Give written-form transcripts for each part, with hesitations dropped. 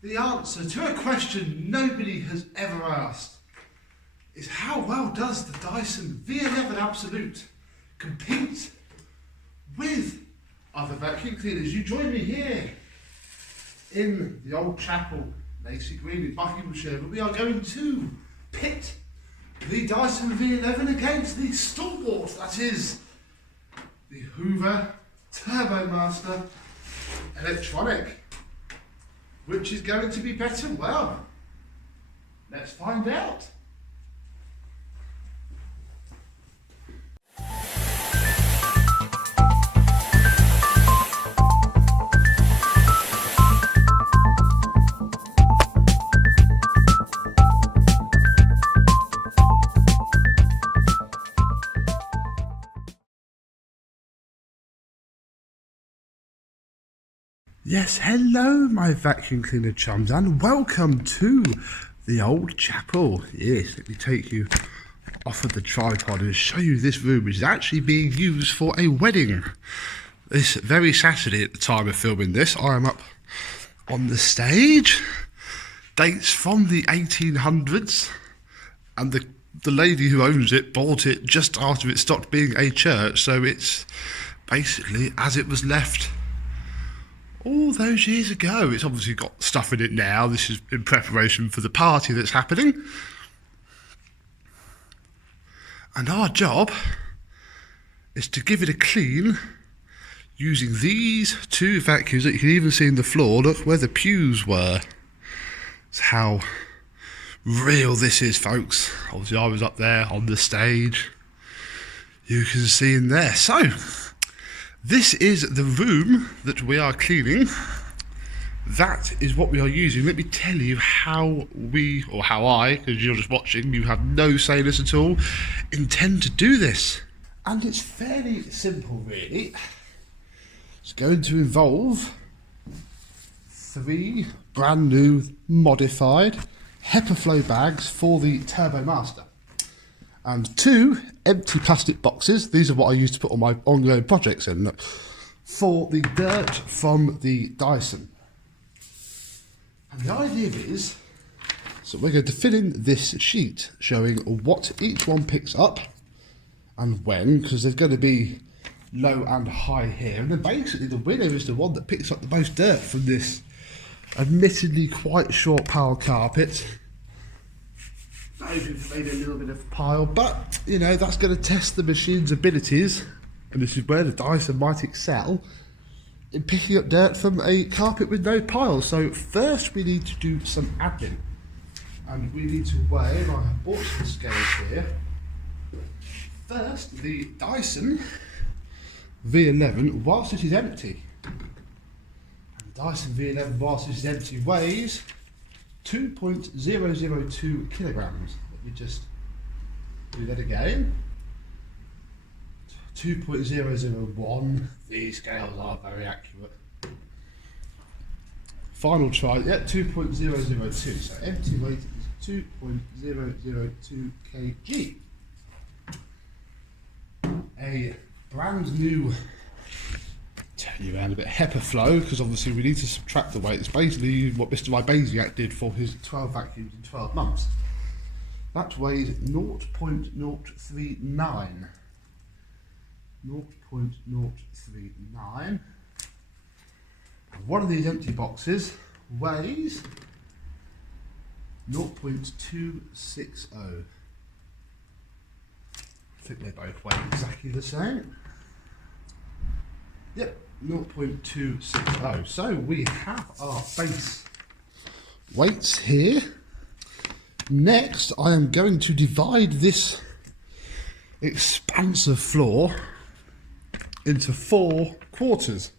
The answer to a question nobody has ever asked is how well does the Dyson V11 Absolute compete with other vacuum cleaners? You join me here in the old chapel, Lacey Green in Buckinghamshire, but we are going to pit the Dyson V11 against the stalwart that is the Hoover TurboMaster Electronic. Which is going to be better? Well, let's find out. Yes, hello my vacuum cleaner chums and welcome to the old chapel. Yes, let me take you off of the tripod and show you this room, which is actually being used for a wedding. This very Saturday at the time of filming this, I am up on the stage. Dates from the 1800s, and the lady who owns it bought it just after it stopped being a church, so it's basically as it was left all those years ago. It's obviously got stuff in it now. This is in preparation for the party that's happening. And our job is to give it a clean using these two vacuums that you can even see in the floor. Look where the pews were. That's how real this is, folks. Obviously I was up there on the stage. You can see in there. So this is the room that we are cleaning. That is what we are using. Let me tell you how we, or how I, because you're just watching, you have no say in this at all, intend to do this. And it's fairly simple, really. It's going to involve 3 brand new modified HEPA flow bags for the TurboMaster. And 2 empty plastic boxes. These are what I use to put all my ongoing projects in. Look, for the dirt from the Dyson. And the idea is, so we're going to fill in this sheet showing what each one picks up and when, because there's going to be low and high here. And then basically the winner is the one that picks up the most dirt from this admittedly quite short pile carpet. Maybe a little bit of pile, but you know, that's going to test the machine's abilities, and this is where the Dyson might excel in picking up dirt from a carpet with no piles. So first we need to do some admin, and we need to weigh, and I have bought some scales here. First, the Dyson V11, whilst it is empty, and the Dyson V11 whilst it is empty weighs 2.002 kilograms. Let me just do that again. 2.001. These scales are very accurate. Final try, yeah, 2.002. So empty weight is 2.002 kg. A brand new, turn you around a bit, HEPA flow, because obviously we need to subtract the weight. It's basically what Mr. Ibasiak did for his 12 vacuums in 12 months. That weighs 0.039. 0.039. One of these empty boxes weighs 0.260. I think they both weigh exactly the same. Yep, 0.260. So we have our base weights here. Next, I am going to divide this expansive floor into 4 quarters.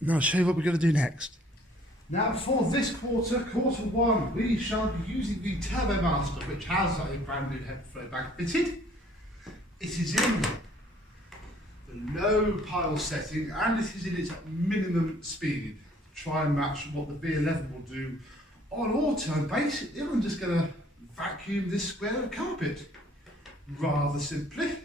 Now I'll show you what we're going to do next. Now for this quarter 1, we shall be using the TurboMaster, which has a brand new HEPA flow bag fitted. It is in the low pile setting, and it is in its minimum speed. Try and match what the V11 will do on auto. And basically I'm just going to vacuum this square of carpet rather simply.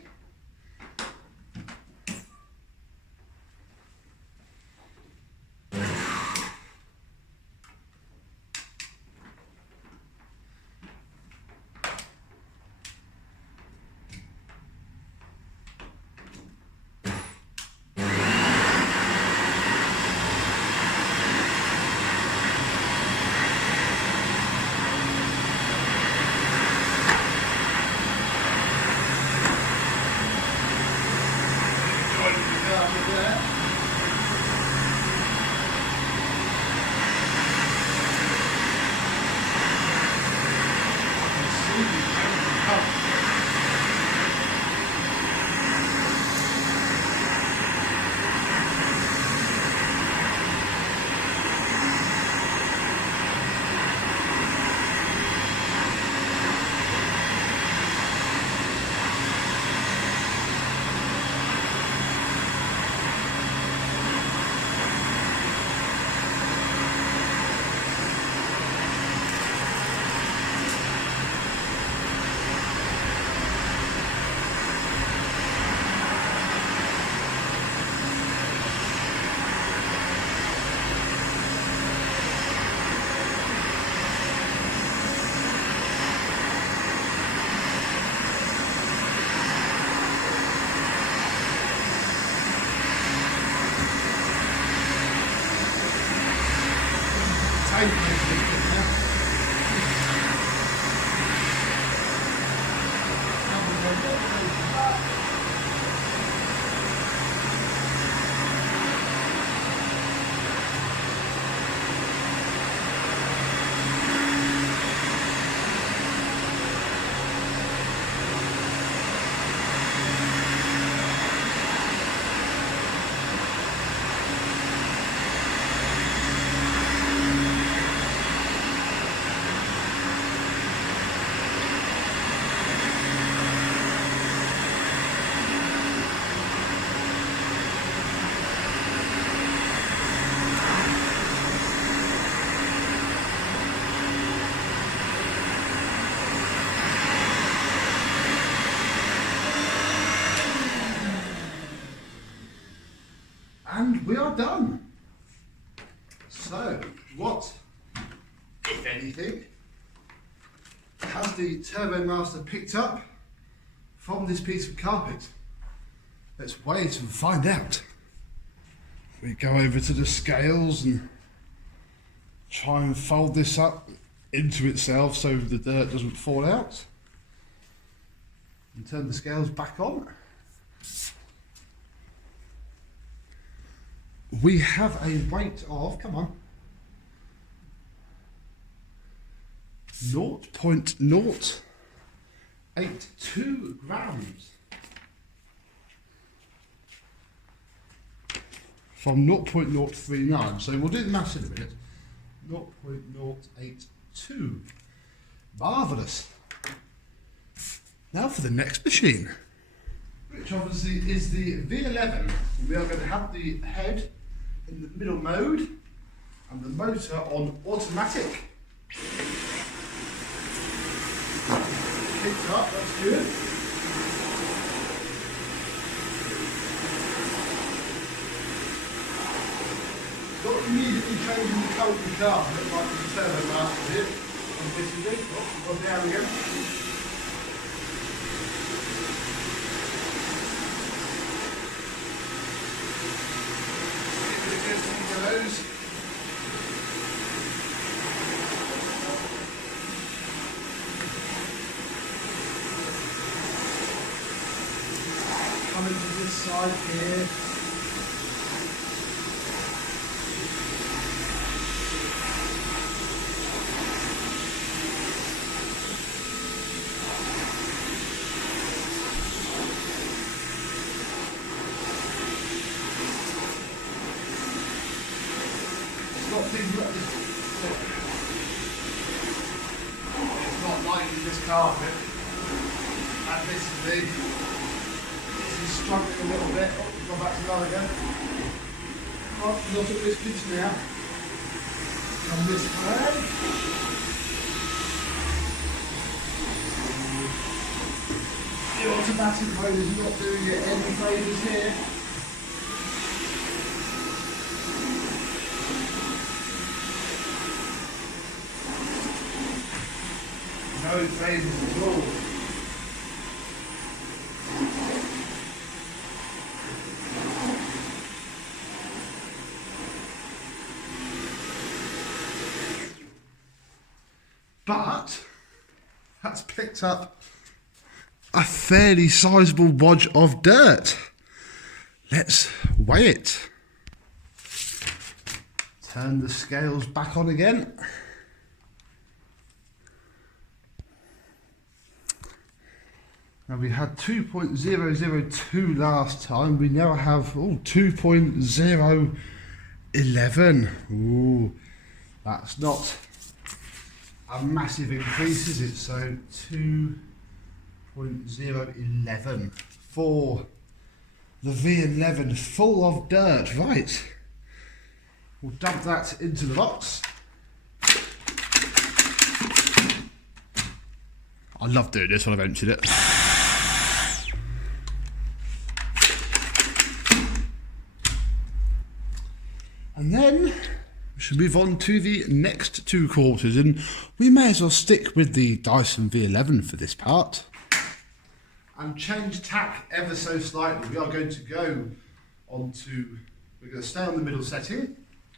paint place a little bit now. And we are done. So, what, if anything, has the TurboMaster picked up from this piece of carpet? Let's wait and find out. We go over to the scales and try and fold this up into itself so the dirt doesn't fall out. And turn the scales back on. We have a weight of, come on, 0.082 grams. From 0.039, so we'll do the maths in a minute. 0.082. Marvellous. Now for the next machine, which obviously is the V11. We are going to have the head in the middle mode and the motor on automatic. Kicked up, that's good. Not immediately changing the colour of the car, like the TurboMaster did. Oh, down again. Those. Coming to this side here. It's not liking this carpet, and this is struggling a little bit. Oh, we've gone back to that again. Oh, look at this pitch now. Come this way. The automatic mode is not doing it any favours here. No favours at all. But that's picked up a fairly sizable wodge of dirt. Let's weigh it. Turn the scales back on again. Now we had 2.002 last time, we now have 2.011. Ooh, that's not a massive increase, is it? So 2.011 for the V11 full of dirt. Right, we'll dump that into the box. I love doing this when I've emptied it. And then we should move on to the next two quarters, and we may as well stick with the Dyson V11 for this part and change tack ever so slightly. We are going to go on to, we're going to stay on the middle setting.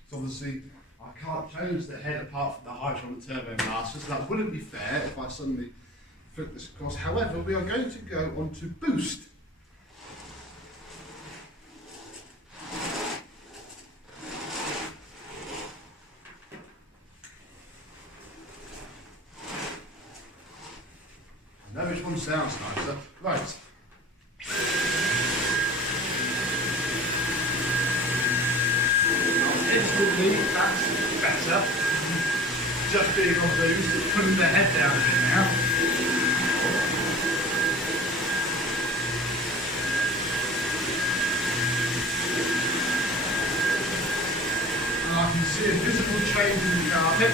So obviously our can't change the head apart from the hydro on the Turbo Master, so that wouldn't be fair if I suddenly flick this across. However, we are going to go on to boost. I know which one sounds nicer. Right. Instantly, that's better. Just being on boost, it's putting the head down a bit now. And I can see a visible change in the carpet.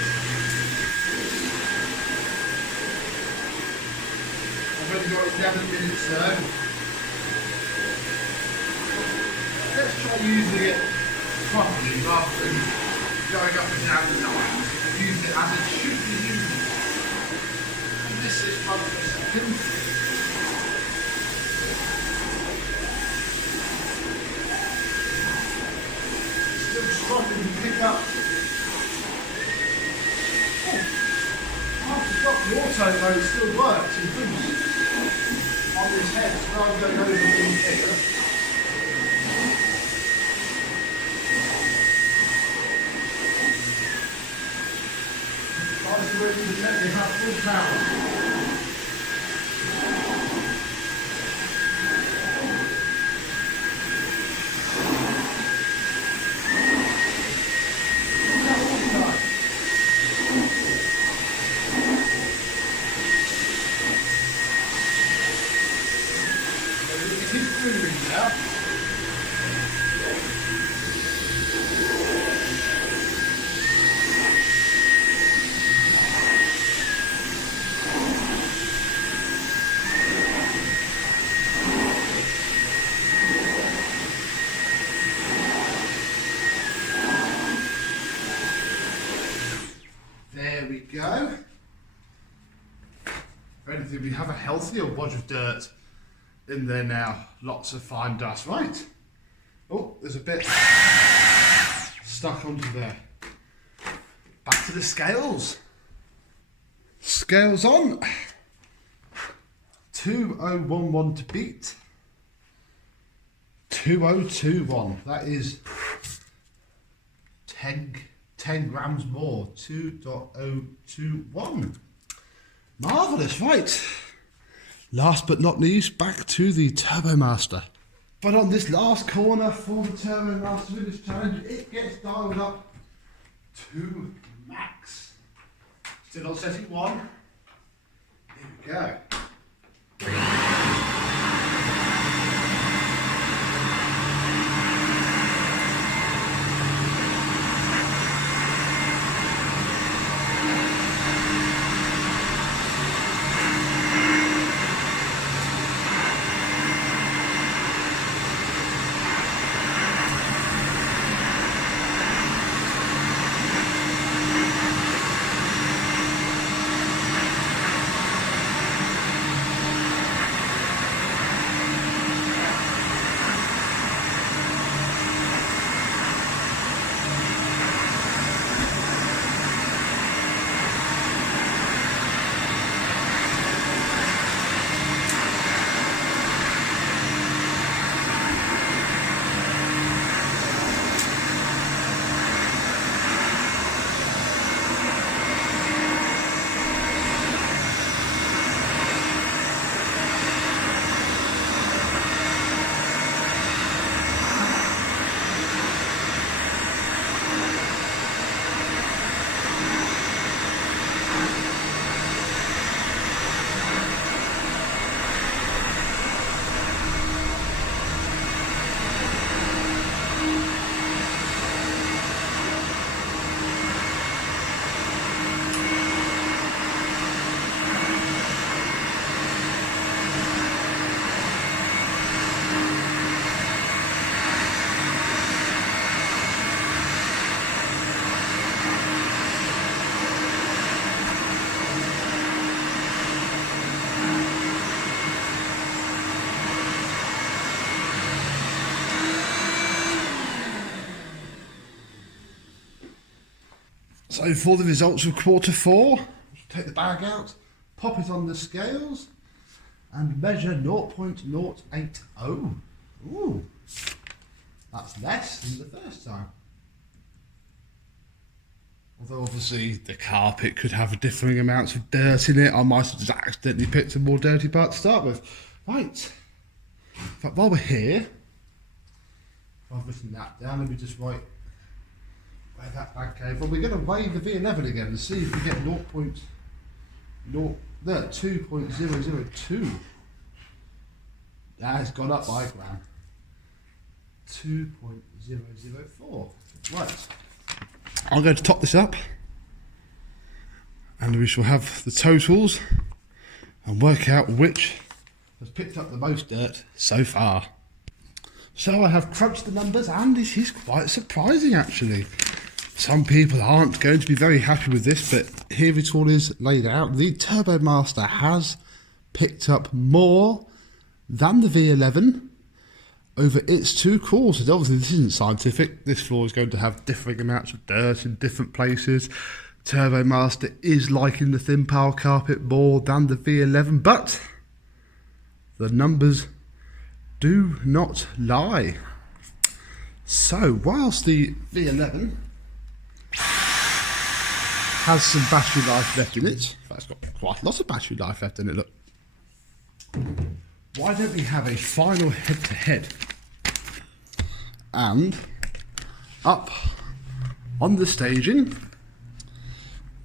I've only got 11 minutes though. Let's try using it properly rather than going up and down the lines. Use it as it should be used. And this is fun for a second. Still struggling to pick up. Oh, I forgot the auto mode still works in boost on this head, so I'm going over in here. Working to let me have full power. It is moving now. There we go. If anything, we have a healthier wad of dirt in there now. Lots of fine dust. Right. Oh, there's a bit stuck onto there. Back to the scales. Scales on. 2011 to beat. 2021. That is 10 grams more. 2.021. Marvellous, right. Last but not least, back to the Turbo Master. But on this last corner for the Turbo Master in this challenge, it gets dialed up to max. Still on setting 1. Here we go. So for the results of quarter 4, take the bag out, pop it on the scales, and measure 0.080. Ooh, that's less than the first time. Although obviously the carpet could have differing amounts of dirt in it. I might have just accidentally picked a more dirty part to start with. Right. In fact, while we're here, I've written that down. Let me just write where that bag came from. We're going to weigh the V11 again and see if we get 2.002. That has gone up by a gram. 2.004. Right. I'm going to top this up and we shall have the totals and work out which has picked up the most dirt so far. So I have crunched the numbers and it is quite surprising actually. Some people aren't going to be very happy with this, but here it all is laid out. The Turbomaster has picked up more than the V11 over its 2 courses. Obviously this isn't scientific. This floor is going to have differing amounts of dirt in different places. Turbomaster is liking the thin pile carpet more than the V11, but the numbers do not lie. So whilst the V11 has some battery life left in it, in fact, it's got quite a lot of battery life left in it, look. Why don't we have a final head-to-head? And up on the staging,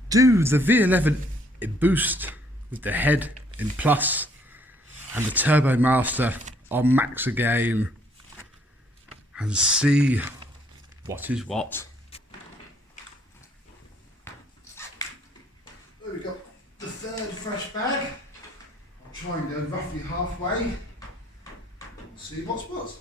do the V11 in boost with the head in plus and the Turbomaster on max again, and see what is what. There we go, the third fresh bag. I'll try and go roughly halfway and see what's what.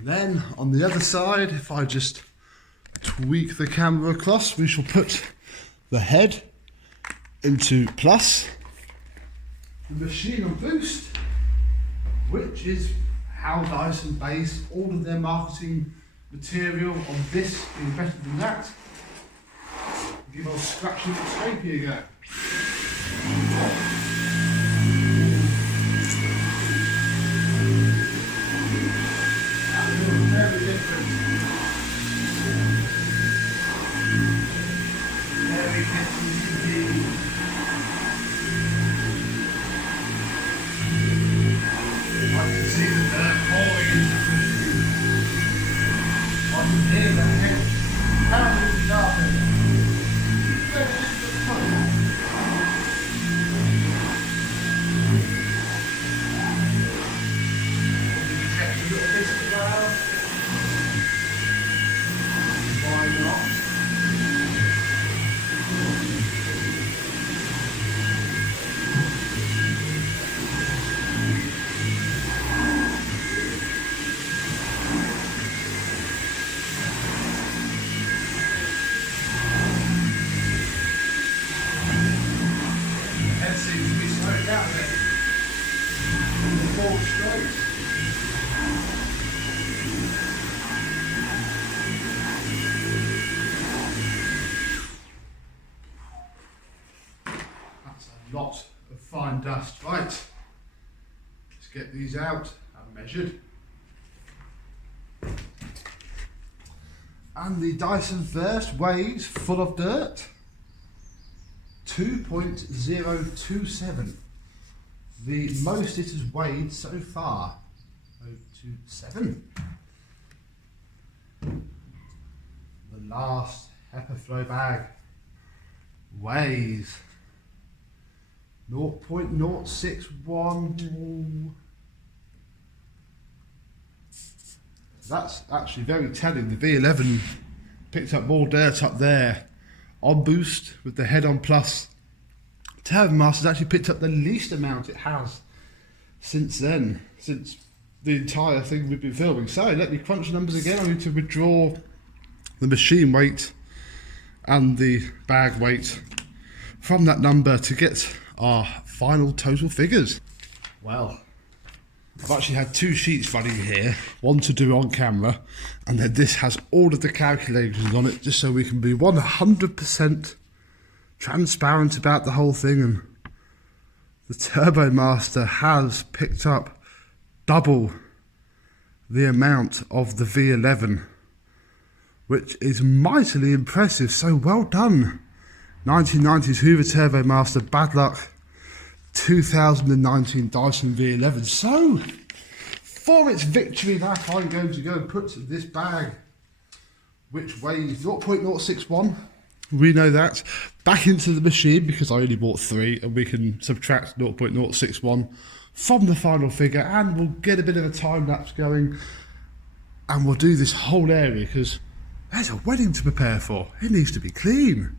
Then on the other side, if I just tweak the camera across, we shall put the head into plus, the machine on boost, which is how Dyson base all of their marketing material on this being better than that. Give a scratchy and scrapey again. Very different. Very different indeed. I can see the dirt falling into the machine. I can hear the head pounding sharply. Very different. Check a little bit of ground. Why not? The head seems to be slowed down there. Forward straight. Lot of fine dust. Right, let's get these out and measured. And the Dyson Verse weighs, full of dirt, 2.027. The most it has weighed so far. 7. The last HEPA-Flow bag weighs 0.061. That's actually very telling. The V11 picked up more dirt up there on boost with the head-on plus. Turbo Master's actually picked up the least amount it has since then, since the entire thing we've been filming. So let me crunch the numbers again. I need to withdraw the machine weight and the bag weight from that number to get our final total figures. Well, I've actually had 2 sheets running here, one to do on camera, and then this has all of the calculations on it, just so we can be 100% transparent about the whole thing. And the Turbo Master has picked up double the amount of the V11, which is mightily impressive. So well done, 1990s Hoover Turbo Master. Bad luck, 2019 Dyson V11. So, for its victory lap, I'm going to go and put this bag, which weighs 0.061, we know that, back into the machine, because I only bought 3, and we can subtract 0.061 from the final figure, and we'll get a bit of a time lapse going, and we'll do this whole area, because there's a wedding to prepare for. It needs to be clean.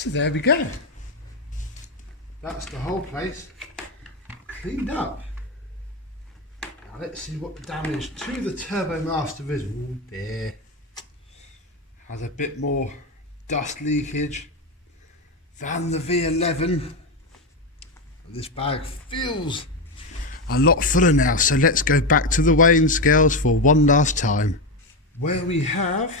So there we go. That's the whole place cleaned up. Now let's see what the damage to the TurboMaster is. Oh dear. Has a bit more dust leakage than the V11. This bag feels a lot fuller now, so let's go back to the weighing scales for one last time. Where we have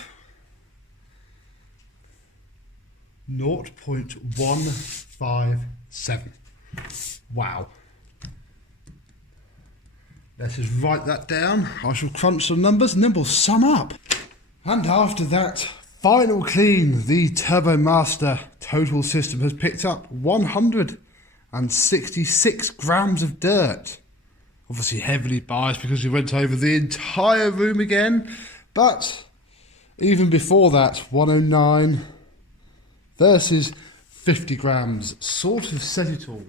0.157. Wow. Let's just write that down. I shall crunch some numbers and then we'll sum up. And after that final clean, the TurboMaster total system has picked up 166 grams of dirt. Obviously heavily biased because we went over the entire room again. But even before that, 109 versus 50 grams sort of said it all.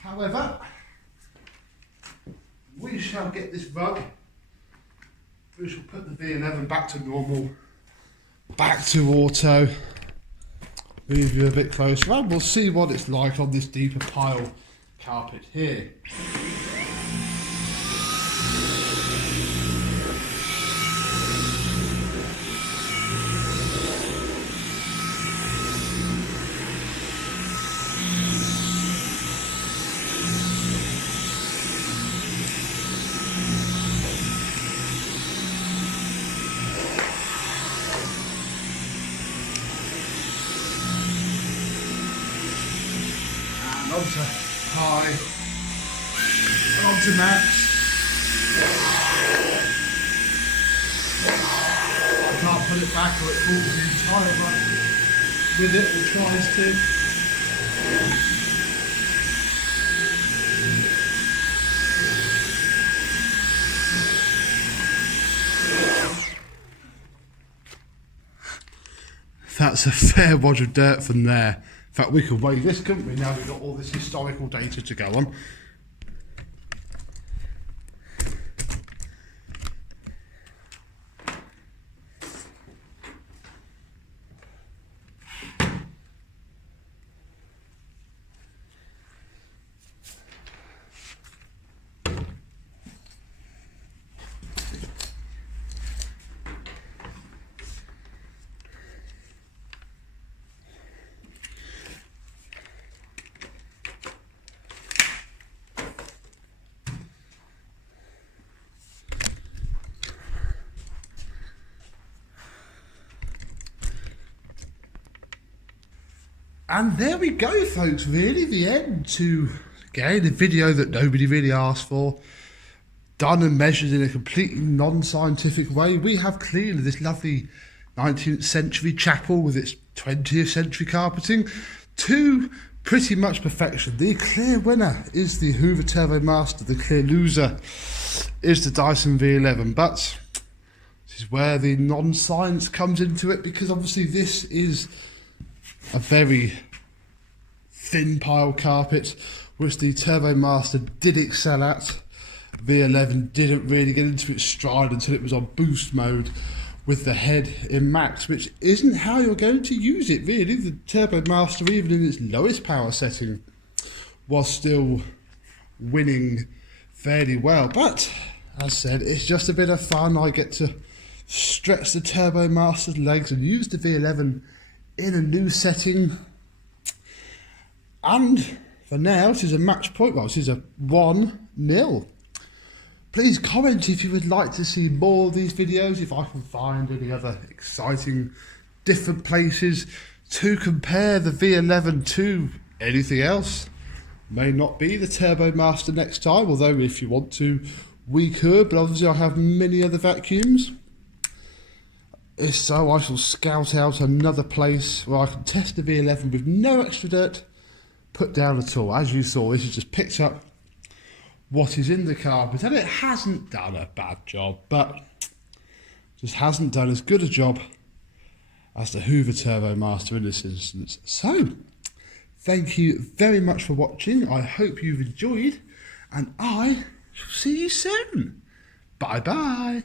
However, we shall get this rug. We shall put the V11 back to normal, back to auto. Move you a bit closer and we'll see what it's like on this deeper pile carpet here. Onto high, onto max. I can't pull it back or it pulls the entire run with it, or tries to. That's a fair wad of dirt from there. In fact, we could weigh this, couldn't we? Now we've got all this historical data to go on. And there we go, folks, really the end to, again, a video that nobody really asked for, done and measured in a completely non-scientific way. We have clearly this lovely 19th century chapel with its 20th century carpeting to pretty much perfection. The clear winner is the Hoover TurboMaster, the clear loser is the Dyson V11, but this is where the non-science comes into it, because obviously this is a very thin pile carpet, which the TurboMaster did excel at. V11 didn't really get into its stride until it was on boost mode with the head in max, which isn't how you're going to use it really. The TurboMaster, even in its lowest power setting, was still winning fairly well. But as I said, it's just a bit of fun. I get to stretch the TurboMaster's legs and use the V11 in a new setting. And for now, it is a match point. Well, it is a 1-0. Please comment if you would like to see more of these videos, if I can find any other exciting different places to compare the V11 to anything else. May not be the TurboMaster next time, although if you want to, we could, but obviously I have many other vacuums. If so, I shall scout out another place where I can test the V11 with no extra dirt put down at all. As you saw, this has just picked up what is in the carpet, and it hasn't done a bad job, but just hasn't done as good a job as the Hoover TurboMaster in this instance. So, thank you very much for watching. I hope you've enjoyed, and I shall see you soon. Bye bye.